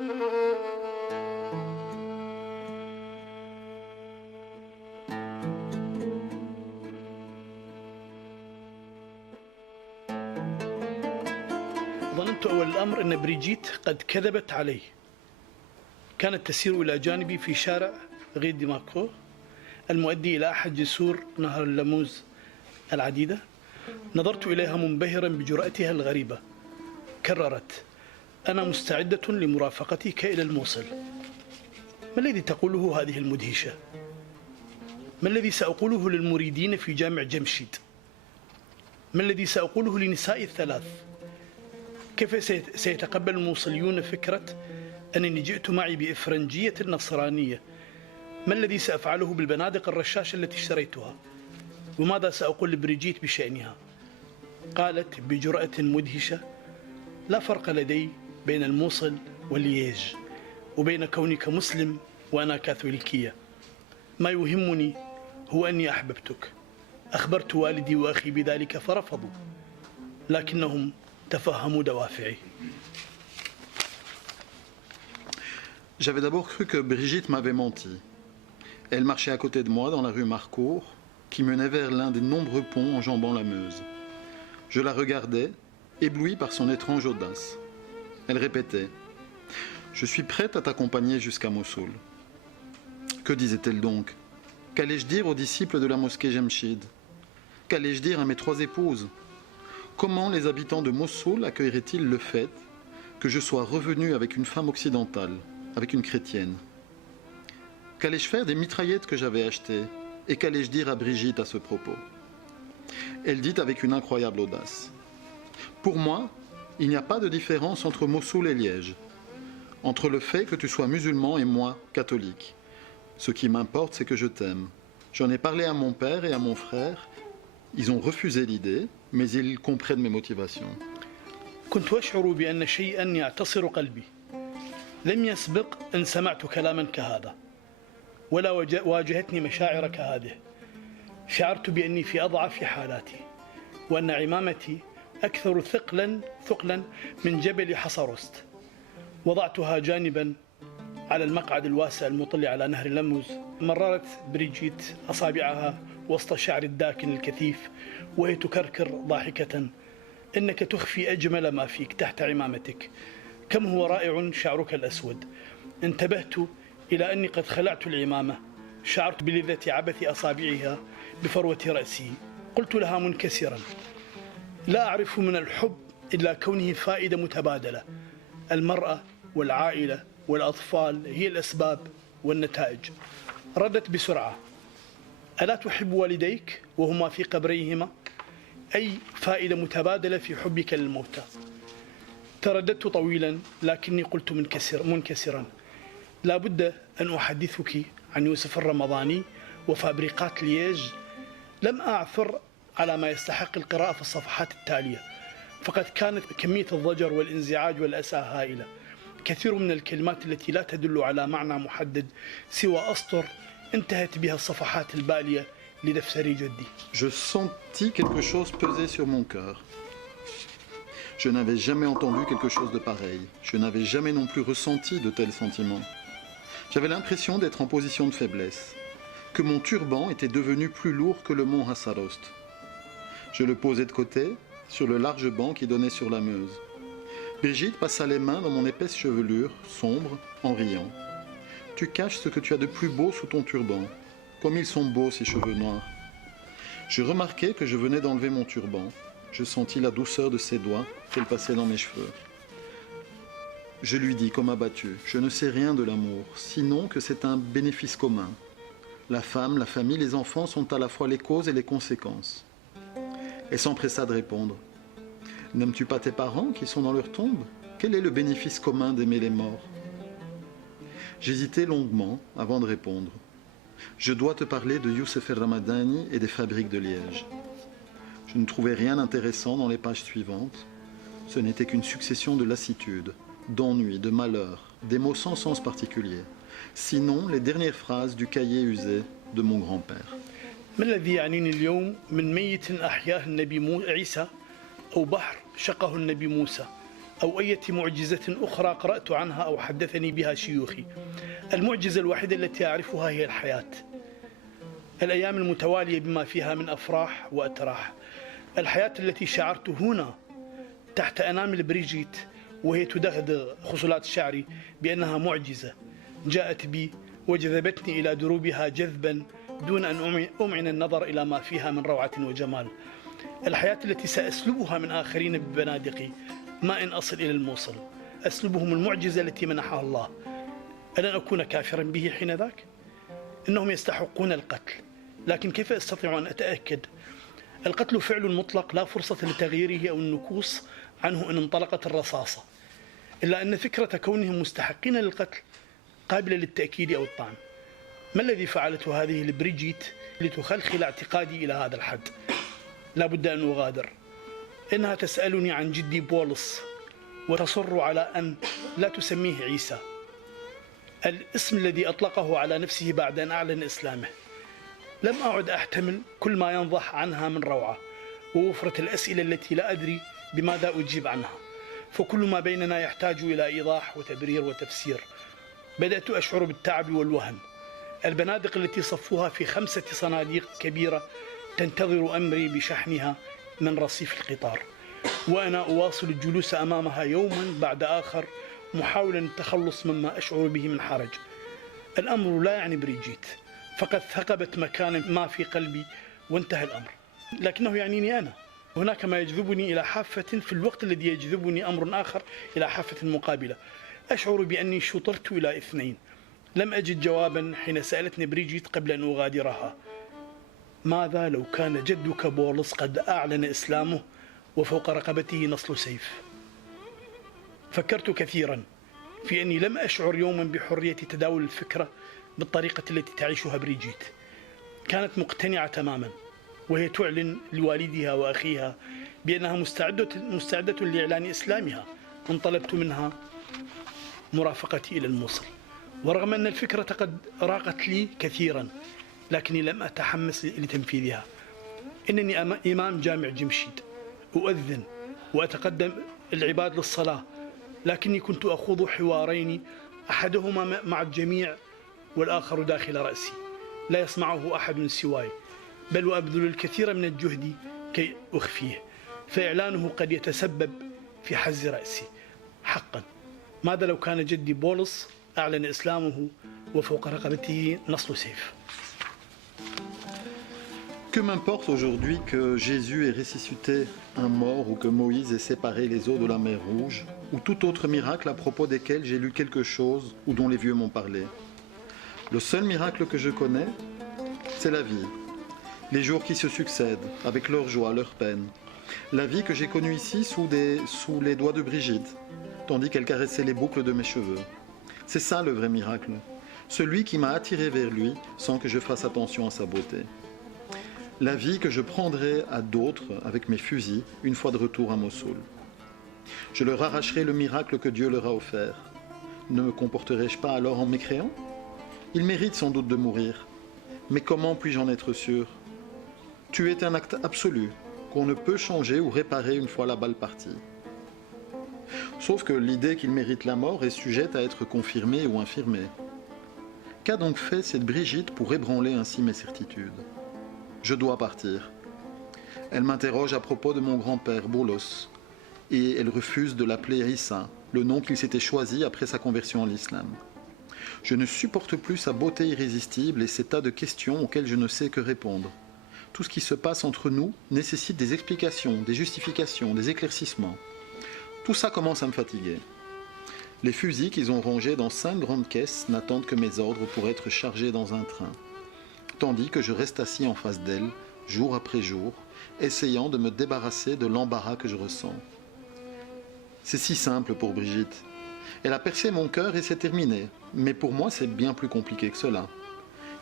ظننت أول الأمر أن بريجيت قد كذبت علي. كانت تسير إلى جانبي في شارع غير ديماكو المؤدي إلى أحد جسور نهر اللموز العديدة. نظرت إليها منبهرا بجرأتها الغريبة. كررت: أنا مستعدة لمرافقتك إلى الموصل. ما الذي تقوله هذه المدهشة؟ ما الذي سأقوله للمريدين في جامع جمشيد؟ ما الذي سأقوله لنساء الثلاث؟ كيف سيتقبل الموصليون فكرة أنني جئت معي بإفرنجية النصرانية؟ ما الذي سأفعله بالبنادق الرشاشة التي اشتريتها؟ وماذا سأقول لبريجيت بشأنها؟ قالت بجرأة مدهشة: لا فرق لدي بين الموصل ولييج، وبين كونك مسلم وأنا كاثوليكية. ما يهمني هو أني أحببتك. أخبرت والدي وأخي بذلك فرفضوا، لكنهم تفهموا دوافعي. J'avais d'abord cru que Brigitte m'avait menti. Elle marchait à côté de moi dans la rue Marcourt, qui menait vers l'un des nombreux ponts enjambant la Meuse. Je la regardais, ébloui par son étrange audace. Elle répétait: « Je suis prête à t'accompagner jusqu'à Mossoul. » Que disait-elle donc? Qu'allais-je dire aux disciples de la mosquée Jemshid? Qu'allais-je dire à mes 3 épouses? Comment les habitants de Mossoul accueilleraient-ils le fait que je sois revenu avec une femme occidentale, avec une chrétienne? Qu'allais-je faire des mitraillettes que j'avais achetées? Et qu'allais-je dire à Brigitte à ce propos? Elle dit avec une incroyable audace: « Pour moi, il n'y a pas de différence entre Mossoul et Liège, entre le fait que tu sois musulman et moi, catholique. Ce qui m'importe, c'est que je t'aime. J'en ai parlé à mon père et à mon frère. Ils ont refusé l'idée, mais ils comprennent mes motivations. » كنت أشعر بأن شيئا يعتصر قلبي. لم يسبق أن سمعت كلاما كهذا، ولا واجهتني مشاعر كهذه. شعرت بأني في أضعف حالاتي، وأن عمامتي أكثر ثقلا من جبل حصروست. وضعتها جانبا على المقعد الواسع المطل على نهر لموز. مررت بريجيت أصابعها وسط شعر الداكن الكثيف وهي تكركر ضاحكة: إنك تخفي أجمل ما فيك تحت عمامتك. كم هو رائع شعرك الأسود. انتبهت إلى أني قد خلعت العمامة. شعرت بلذة عبث أصابعها بفروة رأسي. قلت لها منكسرا: لا أعرف من الحب إلا كونه فائدة متبادلة. المرأة والعائلة والأطفال هي الأسباب والنتائج. ردت بسرعة: ألا تحب والديك وهما في قبريهما؟ أي فائدة متبادلة في حبك للموتى. ترددت طويلا، لكني قلت منكسرا: لا بد أن أحدثك عن يوسف الرمضاني وفابريقات لييج. لم أعثر على ما يستحق القراءة في الصفحات التالية، فقد كانت كمية الضجر والانزعاج والأسى هائلة. كثير من الكلمات التي لا تدل على معنى محدد سوى أسطر انتهت بها الصفحات البالية لدفتر جدي. Je sentis quelque chose peser sur mon cœur. Je n'avais jamais entendu quelque chose de pareil. Je n'avais jamais non plus ressenti de tels sentiments. J'avais l'impression d'être en position de faiblesse, que mon turban était devenu plus lourd que le mont Hassarost. Je le posai de côté, sur le large banc qui donnait sur la Meuse. Brigitte passa les mains dans mon épaisse chevelure, sombre, en riant. « Tu caches ce que tu as de plus beau sous ton turban. Comme ils sont beaux, ces cheveux noirs. » Je remarquai que je venais d'enlever mon turban. Je sentis la douceur de ses doigts qu'elle passait dans mes cheveux. Je lui dis comme abattu: « Je ne sais rien de l'amour, sinon que c'est un bénéfice commun. La femme, la famille, les enfants sont à la fois les causes et les conséquences. » Elle s'empressa de répondre: « N'aimes-tu pas tes parents qui sont dans leur tombe? Quel est le bénéfice commun d'aimer les morts ?» J'hésitai longuement avant de répondre. « Je dois te parler de Youssef el-Ramadani et des fabriques de Liège. » Je ne trouvais rien d'intéressant dans les pages suivantes. Ce n'était qu'une succession de lassitudes, d'ennuis, de malheurs, des mots sans sens particulier. Sinon, les dernières phrases du cahier usé de mon grand-père. ما الذي يعنيني اليوم من ميت أحياه النبي عيسى أو بحر شقه النبي موسى أو أي معجزة أخرى قرأت عنها أو حدثني بها شيوخي. المعجزة الوحيدة التي أعرفها هي الحياة، الأيام المتوالية بما فيها من أفراح وأتراح، الحياة التي شعرت هنا تحت أنامل بريجيت وهي تدغدغ خصلات شعري بأنها معجزة جاءت بي وجذبتني إلى دروبها جذبا دون أن أمعن النظر إلى ما فيها من روعة وجمال. الحياة التي سأسلبها من آخرين ببنادقي ما إن أصل إلى الموصل، أسلبهم المعجزة التي منحها الله. ألن أكون كافرا به حين ذاك؟ إنهم يستحقون القتل، لكن كيف أستطيع أن أتأكد؟ القتل فعل مطلق لا فرصة لتغييره أو النكوص عنه إن انطلقت الرصاصة، إلا أن فكرة كونهم مستحقين للقتل قابلة للتأكيد أو الطعن. ما الذي فعلته هذه لبريجيت لتخلخل اعتقادي إلى هذا الحد؟ لا بد أن أغادر. إنها تسألني عن جدي بولس وتصر على أن لا تسميه عيسى، الاسم الذي أطلقه على نفسه بعد أن أعلن إسلامه. لم أعد أحتمل كل ما ينضح عنها من روعة ووفرة الأسئلة التي لا أدري بماذا أجيب عنها، فكل ما بيننا يحتاج إلى إيضاح وتبرير وتفسير. بدأت أشعر بالتعب والوهن. البنادق التي صفوها في 5 صناديق كبيرة تنتظر أمري بشحنها من رصيف القطار، وأنا أواصل الجلوس أمامها يوما بعد آخر محاولا التخلص مما أشعر به من حرج. الأمر لا يعني بريجيت، فقد ثقبت مكانا ما في قلبي وانتهى الأمر، لكنه يعنيني أنا. هناك ما يجذبني إلى حافة في الوقت الذي يجذبني أمر آخر إلى حافة مقابلة. أشعر بأني شطرت إلى 2. لم أجد جوابا حين سألتني بريجيت قبل أن أغادرها: ماذا لو كان جدك بولس قد أعلن إسلامه وفوق رقبته نصل سيف؟ فكرت كثيرا في أني لم أشعر يوما بحرية تداول الفكرة بالطريقة التي تعيشها بريجيت. كانت مقتنعة تماما، وهي تعلن لوالدها وأخيها بأنها مستعدة لإعلان إسلامها إن طلبت منها مرافقتي إلى الموصل. ورغم أن الفكرة قد راقت لي كثيرا، لكني لم أتحمس لتنفيذها. إنني إمام جامع جمشيد، أؤذن وأتقدم العباد للصلاة، لكني كنت أخوض حوارين، أحدهما مع الجميع والآخر داخل رأسي لا يسمعه أحد سواي، بل وأبذل الكثير من الجهد كي أخفيه، فإعلانه قد يتسبب في حز رأسي. حقا، ماذا لو كان جدي بولس أعلن إسلامه وفوق رقبته نصل سيف؟ Que m'importe aujourd'hui que Jésus ait ressuscité un mort ou que Moïse ait séparé les eaux de la mer Rouge ou tout autre miracle à propos desquels j'ai lu quelque chose ou dont les vieux m'ont parlé. Le seul miracle que je connais, c'est la vie. Les jours qui se succèdent, avec leurs joies, leurs peines. La vie que j'ai connue ici sous les doigts de Brigitte, tandis qu'elle caressait les boucles de mes cheveux. C'est ça le vrai miracle. Celui qui m'a attiré vers lui sans que je fasse attention à sa beauté. La vie que je prendrai à d'autres avec mes fusils une fois de retour à Mossoul. Je leur arracherai le miracle que Dieu leur a offert. Ne me comporterai-je pas alors en mécréant? Ils méritent sans doute de mourir. Mais comment puis-je en être sûr? Tuer est un acte absolu, qu'on ne peut changer ou réparer une fois la balle partie. Sauf que l'idée qu'ils méritent la mort est sujette à être confirmée ou infirmée. Qu'a donc fait cette Brigitte pour ébranler ainsi mes certitudes? Je dois partir. Elle m'interroge à propos de mon grand-père, Boulos, et elle refuse de l'appeler Issa, le nom qu'il s'était choisi après sa conversion à l'islam. Je ne supporte plus sa beauté irrésistible et ces tas de questions auxquelles je ne sais que répondre. Tout ce qui se passe entre nous nécessite des explications, des justifications, des éclaircissements. Tout ça commence à me fatiguer. Les fusils qu'ils ont rangés dans 5 grandes caisses n'attendent que mes ordres pour être chargés dans un train. Tandis que je reste assis en face d'elle, jour après jour, essayant de me débarrasser de l'embarras que je ressens. C'est si simple pour Brigitte. Elle a percé mon cœur et c'est terminé. Mais pour moi, c'est bien plus compliqué que cela.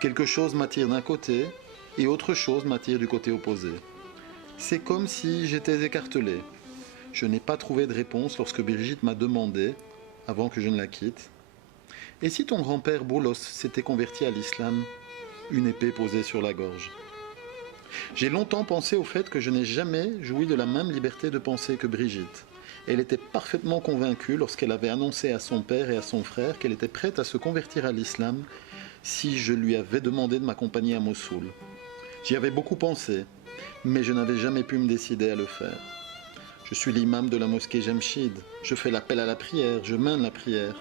Quelque chose m'attire d'un côté et autre chose m'attire du côté opposé. C'est comme si j'étais écartelé. Je n'ai pas trouvé de réponse lorsque Brigitte m'a demandé, avant que je ne la quitte, « Et si ton grand-père Boulos s'était converti à l'islam ?» Une épée posée sur la gorge. J'ai longtemps pensé au fait que je n'ai jamais joui de la même liberté de penser que Brigitte, Elle était parfaitement convaincue lorsqu'elle avait annoncé à son père et à son frère qu'elle était prête à se convertir à l'islam si je lui avais demandé de m'accompagner à Mossoul. J'y avais beaucoup pensé, mais je n'avais jamais pu me décider à le faire. Je suis l'imam de la mosquée Jamshid, je fais l'appel à la prière, je mène la prière.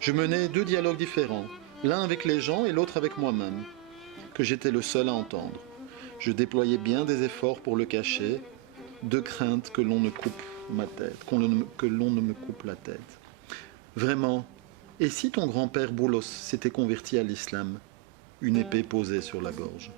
Je menais 2 dialogues différents, l'un avec les gens et l'autre avec moi-même, que j'étais le seul à entendre. Je déployais bien des efforts pour le cacher, de crainte que l'on ne coupe ma tête, que l'on ne me coupe la tête. Vraiment, et si ton grand-père Boulos s'était converti à l'islam, une épée posée sur la gorge.